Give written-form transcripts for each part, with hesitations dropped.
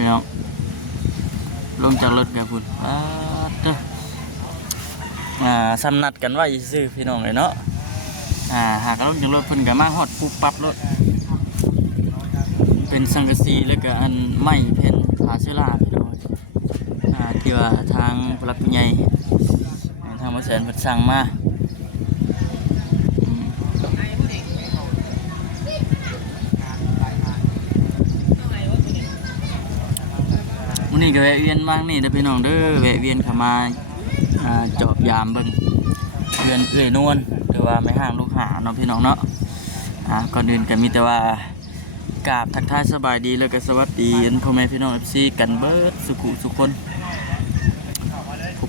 พี่น้องลงจากรถกับคุณสำนัดกันไว้ซื้อพี่น้องเลยเนาะหากลงจากรถเพิ่นก็มาฮอดปุ๊บปั๊บรถเป็นสังกะสีแล้วก็อันไม้เพ่นผาเชื้อราพี่น้องที่ว่าทางผู้หลักผู้ใหญ่ทางมาแสนเพิ่นสั่งมาวันนี้ก็แวะเวียนบ้างนี่แต่พี่น้องเด้อแวะเวียนเข้ามาเจาะยามเบิ่งเดือนเอื้อยนวลหรือว่าไม่ห่างลูกหาเนาะพี่น้องเนาะก่อนอื่นก็มีแต่ว่ากราบทักทายสบายดีแล้วก็สวัสดีพ่อแม่พี่น้อง FC กันเบิดสุขุสุขคน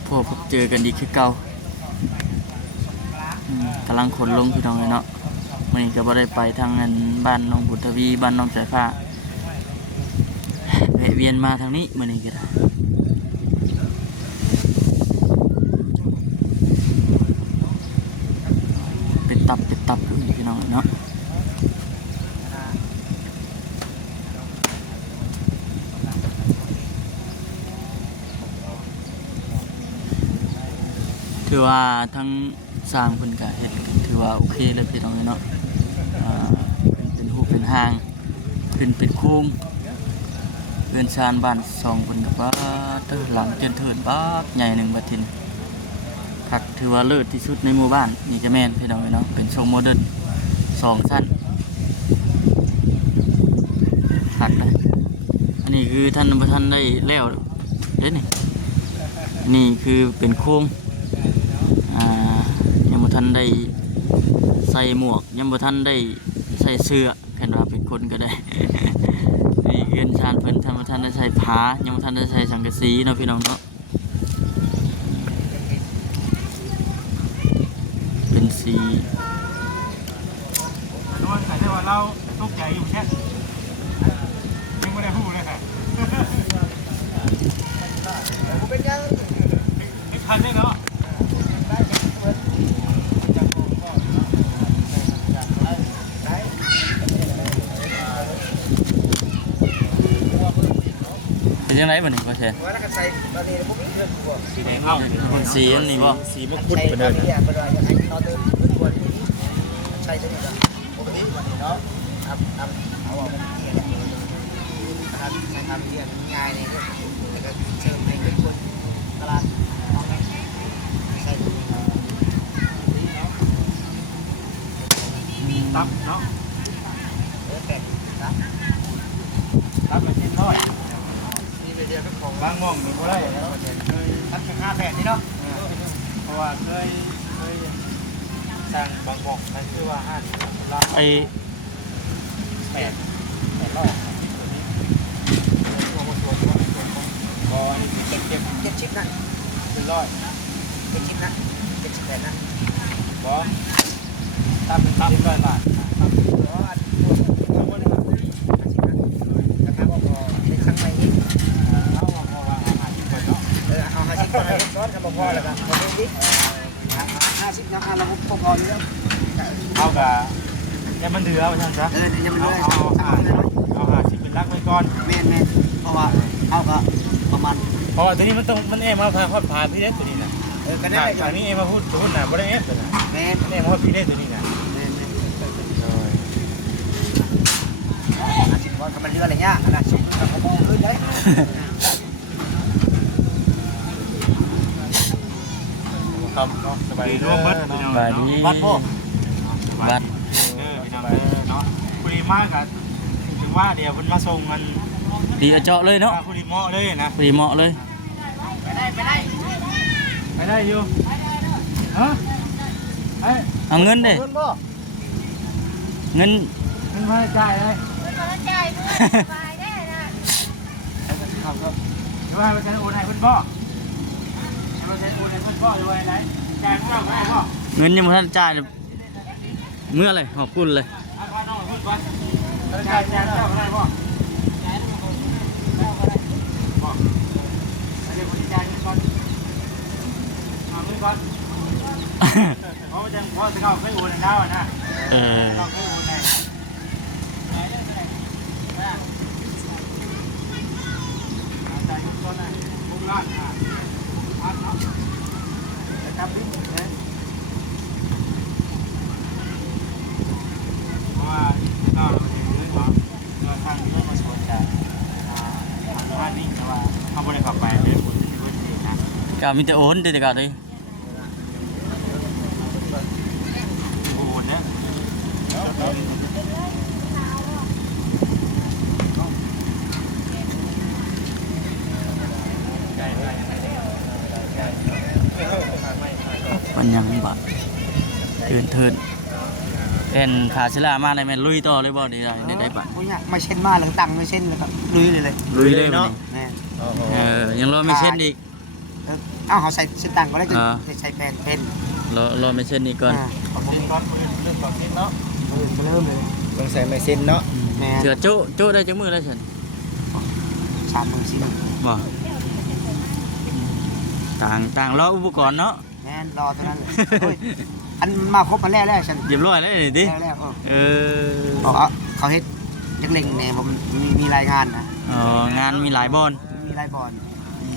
พบเจอกันดีคือเก่ากำลังขนลงพี่น้องเลยเนาะวันนี้ก็บ่ได้ไปทางนั้นบ้านน้องบุตรวีบ้านน้องสายฟ้าแวะเวียนมาทางนี้มื้อนี้ก็ได้เป็นตับพี่น้องเนาะถือว่าทั้งสร้างเพิ่นก็เฮ็ดถือว่าโอเคเลยพี่น้องเนาะเป็นรูปเป็นห้างเป็นโค้งเรือนชานบ้าน2เพิ่นก็ว่าหลังเจริญเถิดบักใหญ่หนึ่งบัดทีนี้คักถือว่าเลิศที่สุดในหมู่บ้านนี่ก็แม่นพี่น้องเนาะเป็นทรงโมเดิร์น2ชั้นคักนะอันนี้คือท่านบ่ทันได้แล้วเด้นี่คือเป็นโค้งยังบ่ทันได้ใส่หมวกยังบ่ทันได้ใส่เสื้อแค่ว่าเป็นคนก็ได้ นี่เงินชานเพิ่นทำบ่ทันได้ใส่ผ้ายังบ่ทันได้ใส่สังกะสีเนาะพี่น้องเนาะเป็นสีนวลใส่ได้ว่าเราตกใจอยู่แค่ยังไม่ได้พูดเลยค่ะเป็นยังไม่ทันเลยเนาะเป็นยังไงบัดนี้พ่อแชร์สีแดงคนสีอันนี้บ่สีมะขุดไปเดินใช่ใช่ไหมครับปกติวันนี้เนาะเอาว่ามันเกี่ยงทำเกี่ยงง่ายเลยก็แล้วก็เชิญให้เป็นคนตลาดน้องไหมใช่ตับเนาะแปดตับเป็นชิ้นน้อยนี่เป็นเดียวกับของบางม่วงมีก็ได้แล้วตับเป็น5 8นี่เนาะเพราะว่าเคยสร้างบางบอกนั่นคือว่า5ไอ้8รอบพอเจ็ดชิปนะเป็น100ชิปนะ78นะบอถ้าเป็น100 บาทราคาพอในครั้งใหม่นี้เอาพอว่า50 คนเนาะเอา50 คนให้ซ้อนกันพอแล้วกันพอเองดิ50ราคาเราพออยู่แล้วเอากับยังมันเดือไปใช่ไหมจ๊ะยังมันเดือเอา50เป็นลักไว้ก่อนแม่นเพราะว่าเอากับประมาณเพราะว่าตัวนี้มันเอ็มมาผ่านพี่เล็กตัวนี้นะก็ได้ทางนี้เอ็มมาพูดตัวนั้นไม่ได้เอฟตัวนั้นแม่นเอ็มมาพี่เล็กตัวนี้นะแม่น50 วันก็มันเรืออะไรเงี้ยนะชุบกับกระบอกขึ้นเลยครับสบายดีร่วมบัดบัดพ่อบัดเนาะคุยมากกับถึงว่าเดี๋ยวคุณมาส่งมันดีเจาะเลยเนาะคุยเหมาะเลยนะคุยเหมาะเลยไปได้อยู่ฮะเอาเงินดิเงินมาจ่ายเลยมาจ่ายด้วยไปได้นะครับว่าเราจะโอนให้คุณพ่อเราจะโอนให้คุณพ่อด้วยไหนจ่ายเมื่อไหร่พ่อเงินยังไม่ทันจ่ายเมื่อไรขอบคุณเลยจ่ายเมื่อไหร่พ่อเดี๋ยวคุณจ่ายเงินก่อนเอาเงินก่อนเพราะว่าจะพ่อจะเข้าเคยโอนให้ดาวนะเราเคยโอนให้ มุมลาดนะครับพี่นะเพราะว่าก็เราเห็นเลยว่าทางนี้ก็มาชนกันทางบ้านนี่แต่ว่าเขาไม่ได้ขับไปเลยคุณที่ว่าดีนะ ก็มีแต่โอนแต่ก็เลย โอ้โหเนี่ย มันยังบ่เทินเป็นขาศิลามาเลยแม่นลุยต่อเลยบ่ได้ปะ พวกเนี้ยไม่เช่นมาหรือตังไม่เช่นเลยครับลุยเลย ลุยเลยเนาะ แม่ ยังรอไม่เช่นอีก เอ้าเขาใส่เส้นตังก็ได้จะใส่แผ่นเป็น รอไม่เช่นอีกก่อน ผมมีก้อนเริ่มก่อนเส้นเนาะเริ่มเลยต้องใส่ไม่เส้นเนาะแม่ เสือโจ้ได้จังมือแล้วฉัน 3 มือ 4 มือ บ่ต่างรออุปกรณ์เนาะ แม่รอเท่านั้นเลยอันมาครบมาแล้วฉัน เรียบร้อยแล้วนี่ติ แล้ว บอก เขาเฮ็ดจักเล็งเนี่ยผมมีรายงานนะ งานมีหลายบอน มีรายบอล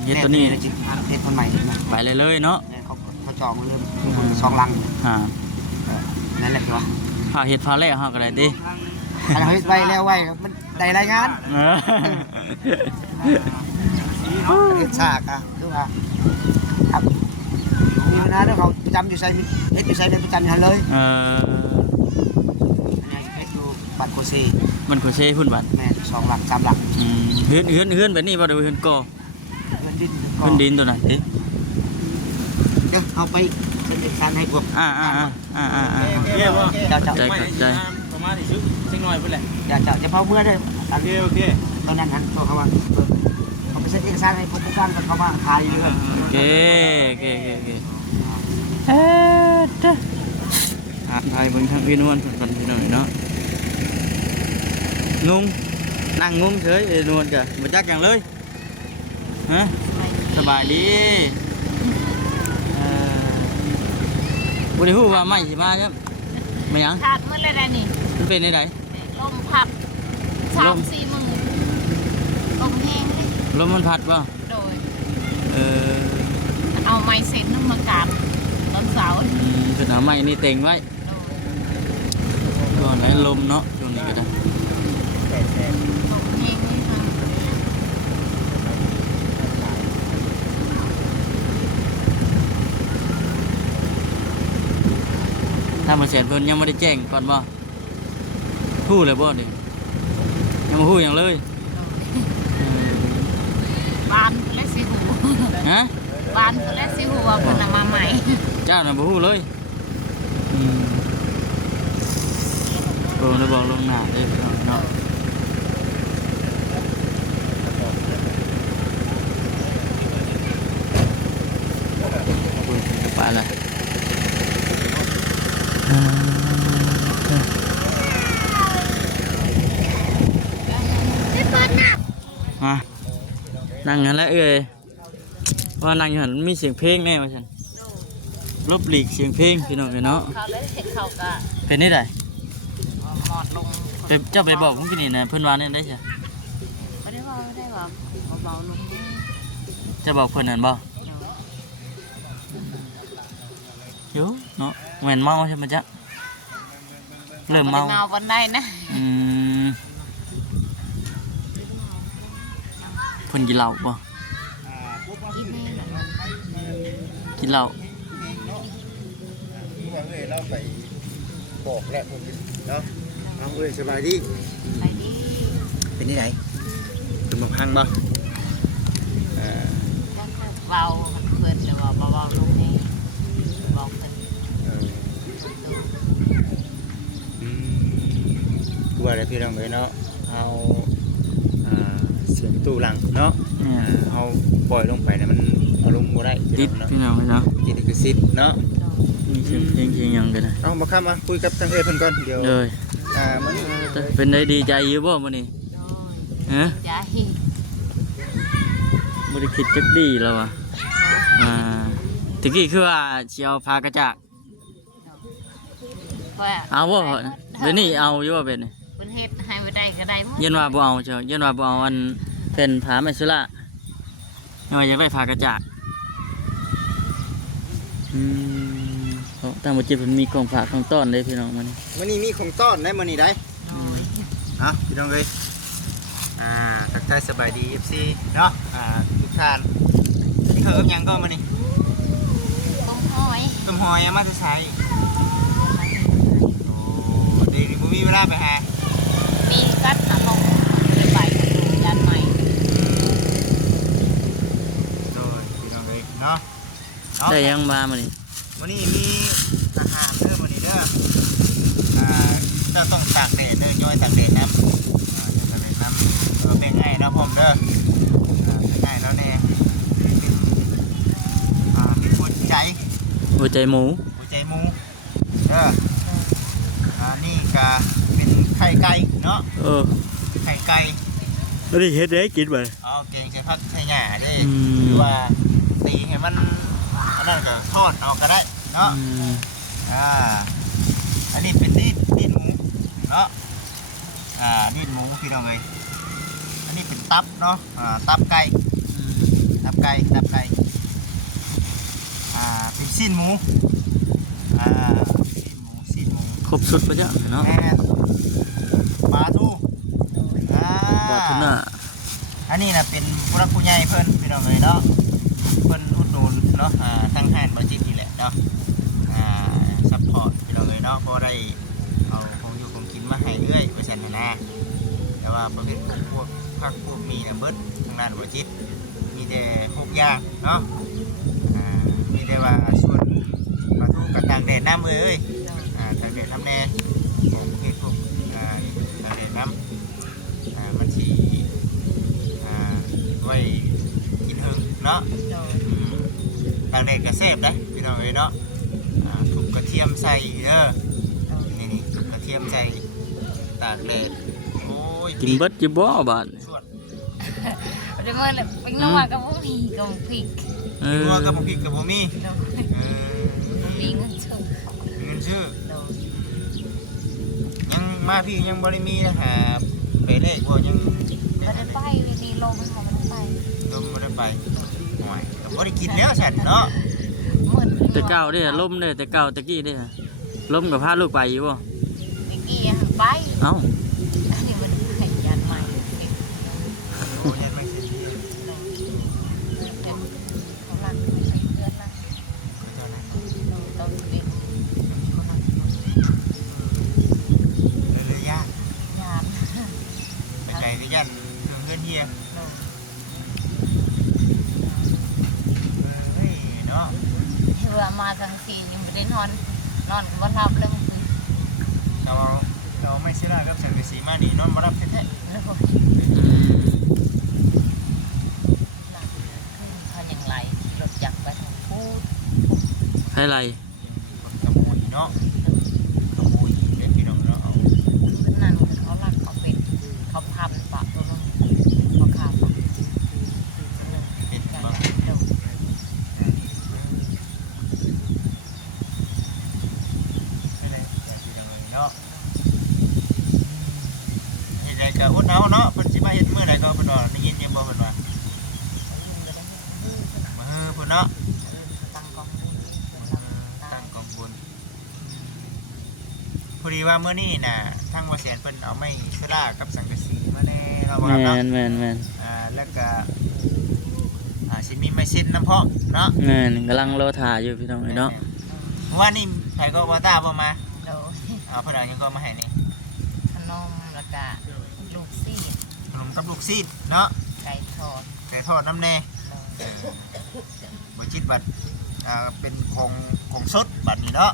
เฮ็ดตัวนี้ เฮ็ดคนใหม่นะ ไปเลยเนาะ เขาจองเริ่ม2 ลัง นั่นแหละครับ พาเฮ็ดพาแรกเฮาก็ได้ติ อันเฮ็ดไว้แล้วไว้มันได้รายงานเฮ็ดฉากอ่ะดูว่าครับมีปัญหาเรื่องเขาประจำอยู่ไสเฮ็ดอยู่ไสเป็นประจำอยู่เลยอันนี้เฮ็ดอยู่บัตรโคเซ มันก็เซ่พุ่นบัด แม่2 หลัง 3 หลัง เฮือนแบบนี้บ่ได้เฮือนก่อ เงินดิน เฮือนดินตัวนั้นติ เดี๋ยวเอาไปเซ็นเอกสารให้พวก เรียบบ่ เจ้า ใจ ประมาณนี้ซึ่งน้อยพุ่นแหละจะเผาเมื่อเด้อโอเคตอนนั้นหันตัวเขาว่าเขาไปเซ็นเอกสารให้พวกผู้การเขามาขายอยู่เลย โอเคถ่ายเบิ่งทางพี่นวลกันพี่น้อยเนาะงงนั่งงงเฉยนวลกะบ่จักอย่างเลยฮะสบายดีบ่ได้ฮู้ว่าไม้สิมาครับไม่หยัง ขาดมือเลยนะนี่ มันเป็นได้ได ลมพับ3-4 มือลมแห้งเลย ลมมันพัดบ่ โดย เออ เอาไม้เซ็นมากางตอนเสาร์ คือหาไม้นี่เต็งไว้ โดย ก่อนไหนลมเนาะช่วงนี้ก็ได้ ลมแห้งเลยค่ะ ถ้ามาเสร็จเพิ่นยังไม่ได้แจ้งก่อนบ่ฮู้เลยบ่นี่ยังบ่ฮู้หยังเลย บ้านก็และสิหู ฮะ บ้านก็และสิหูว่าเพิ่นเอามาใหม่ เจ้าน่ะบ่ฮู้เลยโอ้แล้วบอกลงหน้าเด้อเนาะไปละมานั่งกันแล้วว่านั่งอยู่หันมีเสียงเพลงแน่ว่าฉันลบหลีกเสียงเพลงพี่น้องเนาะ เขาเลยเห็นเขาก็ เป็นนี่ได้ หมอดลง เจ้าไปบอกผมกินนี่นะเพื่อนว่านี่ได้ใช่ ไม่ได้ว่าเบาๆลง จะบอกเพื่อนนั่นบ่อยู่เนาะเหม็นเมาใช่ไหมจ๊ะเริ่มเมา เมาวันได้นะ เพิ่นกินเหล้าบ่ กินนี่แหละ กินเหล้า เราไปบอกแล้วผมเนาะเอาสบายดี ไปดี เป็นที่ไหนเป็นมาพังบ่ เบาเพื่อนเลยว่าเบาๆลงนี่บอกเพื่อน ว่าอะไรพี่น้องเลยเนาะเอาเสียงตู้หลังเนาะเอาปล่อยลงไปเนี่ยมันเอาลงบ่ได้ ติดพี่น้องเนาะ ติดคือซิดเนาะ มีเสียงเพลงเสียงหยังกันนะ เอามาข้ามมาคุยกับทางเพิ่นก่อนเดี๋ยว เลย มัน เป็นได้ดีใจอยู่บ่มื้อนี้ฮะ ใจ บ่ได้คิดจักดีแล้วอ่ะตะกี้คือว่าสิเอาพากระจากเอาบ่เดี๋ยวนี้เอาอยู่ว่าเป็นนี่ เป็นเฮ็ดให้ไปได้ก็ได้มั้ง เย็นว่าบ่เอาเจ้าเย็นว่าบ่เอาอันเป็นผาไม้สุระ ยังไงอยากได้ผ้ากระจากเขาตั้งบ่จิตเพิ่นมีของฝากของต้อนเด้พี่น้องมัน มื้อนี้มีของต้อนได้มื้อนี้ได้เอาพี่น้องเอ้ยทักทายสบายดี FC เนาะทุกท่านนี่เขากับหยังก็มื้อนี้ ต้มหอย ต้มหอยเอามาจะใช้โอ้ดีบ่มีเวลาไปหา มีกัดหาหมองไปยันใหม่ โดยพี่น้องเอ้ยเนาะ ได้ยังมามื้อนี้ วันนี้มีอาหารเด้อวันนี้เด้อเจ้าต้องตากแดดเด้อย่อยตากแดดน้ำตากแดดน้ำแบ่งให้เนาะผมเด้อแบ่งให้แล้วเนี่ยเป็นหัวใจ หัวใจหมู หัวใจหมูเด้อนี่ก็เป็นไข่ไก่เนาะไข่ไก่ แล้วนี่เฮ็ดได้กินบ่ เอาเก่งใช้ผักไทยหญ้าเด้หรือว่าตีให้มันอันนั้นก็ทอดเอาก็ได้เนาะอันนี้เป็นดิ้นหมูเนาะดิ้นหมูพี่น้องเลยอันนี้เป็นตับเนาะตับไก่เป็นสิ้นหมูสิ้นหมู ครบสุดปะจ๊ะเนาะ แม่ปลาทูปลาทูน่า อันนี้นะเป็นผู้รักผู้ใหญ่เพิ่นพี่น้องเลยเนาะเพิ่นอุดหนุนเนาะทั้งห้านบริจิตนี่แหละเนาะซัพพอร์ตพี่น้องเลยเนาะพอได้เอาของอยู่ของกินมาให้เรื่อยไปเช่นนั้นนะแต่ว่าประเภทพวกผักพวกมีเนี่ยเบิดทางด้านบริจิตมีแต่พวกย่างเนาะมีแต่ว่าส่วนปลาทูกับต่างแดดน้ำเลยต่างแดดน้ำแน่ของประเภทพวกต่างแดดน้ำมันที่ไว้กินหึงเนาะต่างแดดกระเซฟได้พี่น้องเลยเนาะถูกกระเทียมใส่นี่ถูกกระเทียมใส่ตากแดดโอ้ย กินเบิดจิบ่บาด เดี๋ยวมันเป็นนัวกับพวกมีกับพริก นัวกับพริกกับบ่มีมีเงินชื่อ เงินชื่อยังมาพี่ยังบ่ได้มีนะครับไปเลขบ่ยัง ไม่ได้ไปเลยนี่ลมมันไม่ได้ไป ลมบ่ได้ไปหน่อยก็บ่ได้กินแล้วฉันเนาะ แต่เก่าเด้ล่มเด้แต่เก่าตะกี้เด้ล่มกับพาลูกไปอยู่บ่ เมื่อกี้ไป เอ้า อันนี้มันไปยันใหม่ โอ้ยันไม่เสร็จ เขาลักเดือนละต้องเด็ก เลยยาก ยาม ไปไกลก็ยันถึงเงินเฮียเฮ้ยเนาะ เวลามาทางซีนยังไม่ได้นอนก็ทับเรื่อง เราไม่เชื่อกับเฉลยสีมาดีนอนมารับแท้ เขาอย่างไรรถจักรไปทางพูด ให้ไร กระปุยเนาะกระปุยเป็นพี่น้องเนาะ นั่นเขาลักเขาเป็นเขาพันปะตัวนึงเขาขาดปะ เป็นมาเนาะยังไงก็อดเอาเนาะเพิ่นสิมาเฮ็ดมื้อใดก็เพิ่นว่าได้ยินยังบ่เพิ่นว่ามาเฮ้อเพิ่นเนาะ ตั้งกอง ตั้งกองบุญพอดีว่ามื้อนี้น่ะทางบ่แสนเพิ่นเอาไม้สลากับสังกะสีมาแน่เนาะบ่ครับเนาะ แม่น แล้วก็สิมีไม้ชิ้นน้ำเพาะเนาะ แม่นกำลังรอถ่ายอยู่พี่น้องเนาะ ว่านี่ไผก็บ่ตาบ่มา โดย เพิ่นเอาหยังก็มาให้นี่ ขนมแล้วก็ลูกซี่ ขนมกับลูกซีดเนาะ ไก่ทอด ไก่ทอดน้ำแน่บ่จิตบัดเป็นของสดบัดนี้เนาะ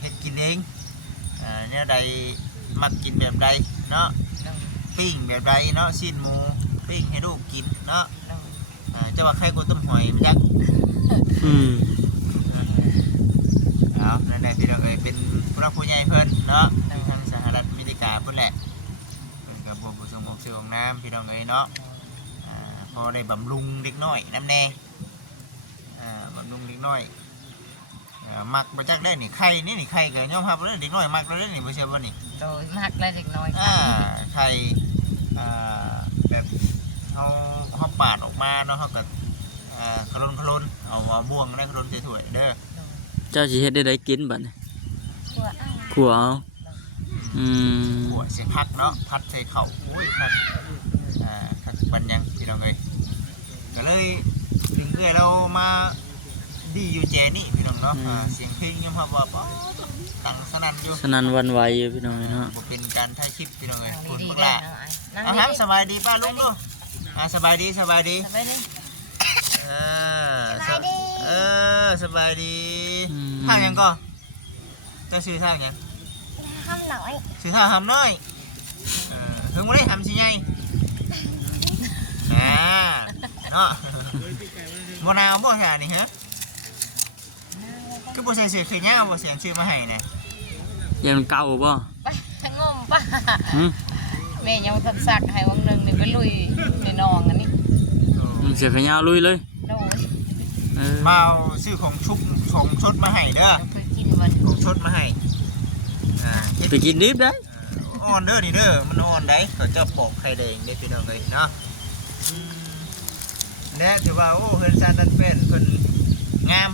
เฮ็ดกินเองเนี่ยใดมักกินแบบใดเนาะปิ้งแบบใดเนาะชิ้นหมูปิ้งให้ลูกกินเนาะจะว่าใครก็ต้มหอยมันจักเอานั่นแหละพี่น้องเอ้ยเป็นผู้รักผู้ใหญ่เพิ่นเนาะทางสหรัฐอเมริกาเพิ่นแหละเพิ่นก็บ่สมบอกชื่อของน้ำพี่น้องเอ้ยเนาะพอได้บำรุงเด็กน้อยน้ำแน่บำรุงเด็กน้อยมักบ่จักได้นี่ไข่นี่ไข่ก็ยอมรับเลยเด็กน้อยมักเลยนี่บ่ใช่บ่นี่ โดยมากเลยเด็กน้อย ไข่แบบเฮาปาดออก มาเนาะเฮาก็ขลนเอาม่วงได้ขลนใส่ถ้วยเด้อ เจ้าสิเฮ็ดได้กินบัดนี้ ขัวเอา ขัวเอาอืม หัวใส่ผักเนาะผัดใส่ข้าวอุ้ยครับผัดปันยังพี่น้องเอ้ยก็เลยถึงเพื่อเรามาดีอยู่แจนี่พี่น้องเนาะเสียงเพลงยังพอว่าตั้งสนั่นอยู่ สนั่นหวันไหวอยู่พี่น้องเนาะ บ่เป็นการถ่ายคลิปพี่น้องเอ้ย นั่ง คุณ ดี พวก ๆเด้อ ล่ะ นั่ง อา ดี หาร ๆ สบายดีป้าลุงดูสบายดีสบายดี สบายดีทางยังก็จะซื้อทางยัง ห้ามหน่อย ซื้อทางหำน้อยถึงบ่ได้หำสิใหญ่เนาะบ่นาวบ่แท้นี่ฮะคือบ่ใส่เสื้อแขนยาวบ่เสียงชื่อมาให้น่ะ ยังเก่าบ่ ไปงมป่ะ หึ แม่ยังทันสักให้วังนึงนี่ไปลุยในหนองอันนี้ เสียขยาวลุยเลย โดย มาเอาซื้อของชุบของชดมาให้เด้อ เคยกินมัน ของชดมาให้เฮ็ด ไปกินดิบได้ อ่อนเด้อนี่เด้อมันอ่อนได้เขาจะปอกไข่แดงได้พี่น้องเอ้ยเนาะเนี่ยถือว่าโอ้เฮือนซานดันเป็นเพิ่นงาม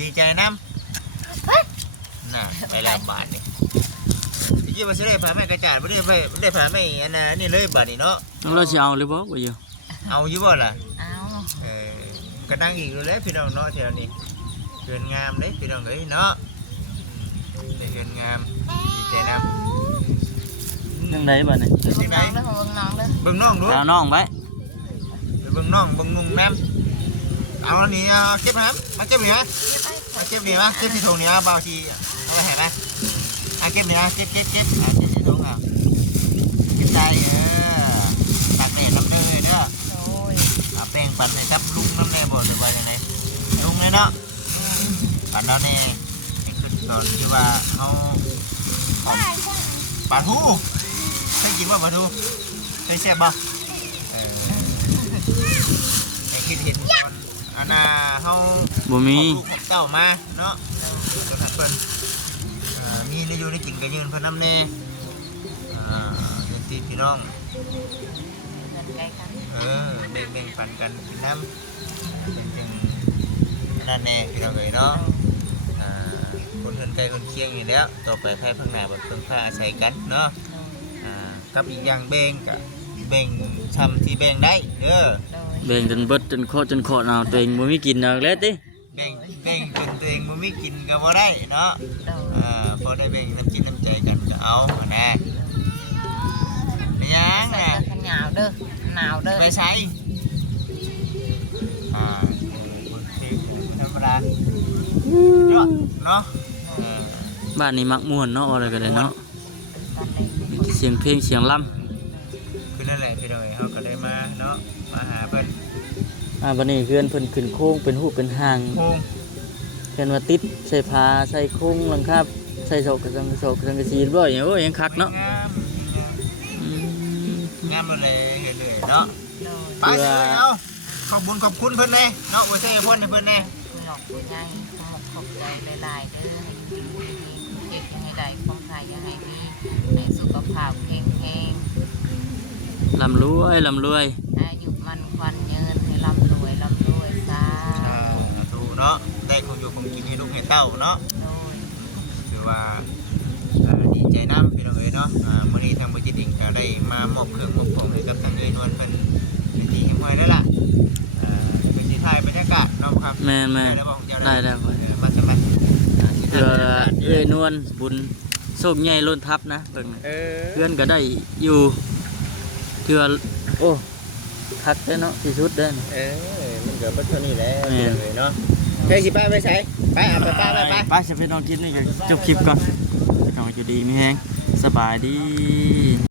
ดีใจนำน่ะไปแล้วบาทนี่ที่ว่าสิได้ผ้าไหมกระจาดบ่ได้ผ้าไหมอันน่ะนี่เลยบาดนี่เนาะ เราสิเอาหรือบ่บ่อยู่ เอาอยู่บ่ล่ะ เอา ก็นั่งอีกแล้วพี่น้องเนาะแถวนี้เฮือนงามเด้พี่น้องเอ้ยเนาะได้เฮือนงามดีใจนำ จังไดบัดนี้ เบิ่งน้องเด้อเบิ่งน้องเด้อ เบิ่งน้องดู เอาน้องไป เบิ่งน้องเบิ่งนุ่งน้ำเอาอันนี้เก็บน้ำมาเก็บนี่นะมาเก็บนี่นะเก็บที่ถุงนี่นะเบาทีเอาไปให้นะเก็บนี่นะเก็บเก็บที่ถุงอ่ะเก็บได้ตักแดดน้ำเด้อเด้อ โอ้ย แป้งปั่นให้ครับลุงน้ำแน่บ่หรือว่ายังไงลุงเลยเนาะปั่นแล้วนี่คือตอนที่ว่าเขาปลาทูเคยกินว่าปลาทูเคยแซ่บบ่คิดเห็นตอนอันน่ะเฮา บ่มี ลูกของเต้ามาเนาะก็ทักเพิ่นมีได้อยู่ได้กินกันยืนเพิ่นนำแน่เด็กตีพี่น้อง เงินไกลกัน แบ่งปันกันกินน้ำเป็นจังนั่นแน่พี่น้องเอ้ยเนาะคนเพิ่นใกล้คนเคียงอยู่แล้วต่อไปภายภาคหน้าบ่เพิ่งพาอาศัยกันเนาะกับอีกอย่างแบ่งก็แบ่งทำที่แบ่งได้เด้อ โดย แบ่งจนเบิดจนคอเอาตัวเองบ่มีกินเอาแล้วติ แบ่งจนตัวเองบ่มีกินก็บ่ได้เนาะ โดย พอได้แบ่งน้ำจิตน้ำใจกันก็เอาแน่ไม่ยัง ใส่ น่ะ เสื้อกันหนาวเด้อหนาวเด้อ ไปใช้คนเทธรรมดายอดเนาะ บ้านนี้มักม่วนเนาะอะไรก็ได้เนาะ กันเลย เสียงเพลงเสียงล่ํ คือนั่นแหละพี่น้องเขาก็ได้มาเนาะมาหาเพิ่น บัดนี้เพื่อนเพิ่นขึ้นโค้งเป็นรูปเป็นหาง โค้ง เพิ่นว่าติดใส่ผ้าใส่โค้งหลังคาใส่โศกสังกะสีบ่อย่างโอ้ยยังคักเนาะ งาม อืม งามเลยเห็นเลยเนาะ โดย ไปเลยเอาขอบคุณเพิ่นเลยเนาะบ่ใช่เพิ่นให้เพิ่นแน่ คุณหลอกคุณยายขอบใจหลายๆเด้อให้เก็บยังไงได้ของขายยังไงมีในสุขภาพแข็งแรง ร่ำรวย อายุมันควันยืนให้ร่ำรวยสา ถูกเนาะได้คงอยู่คงกินให้ลูกให้เต้าเนาะ โดย คือว่าดีใจน้ำพี่น้องเอ๋ยเนาะมื้อนี้ทางบริษัทเองก็ได้มามอบเครื่องมอบของให้กับทางเอ๋ยนวลเพิ่นเป็นที่เห็นไว้แล้วล่ะเป็นที่ถ่ายบรรยากาศเนาะครับ แม่น ได้แล้วบอกเจ้า ได้แล้ว มาสมัคร เพื่อเอ้ยนวลบุญโชคใหญ่ล้นทับนะเบิ่งเพื่อนก็ได้อยู่เพื่อโอ้คักได้เนาะที่สุดได้ มันเกิดเป็นเท่านี้แหละพี่น้องเอ๋ยเนาะใช่สิป้าไปใช้ไปไป ไปจะไปนอนกินนี่กันจบคลิปก่อนไปนอนอยู่ดีมีแฮงสบายดี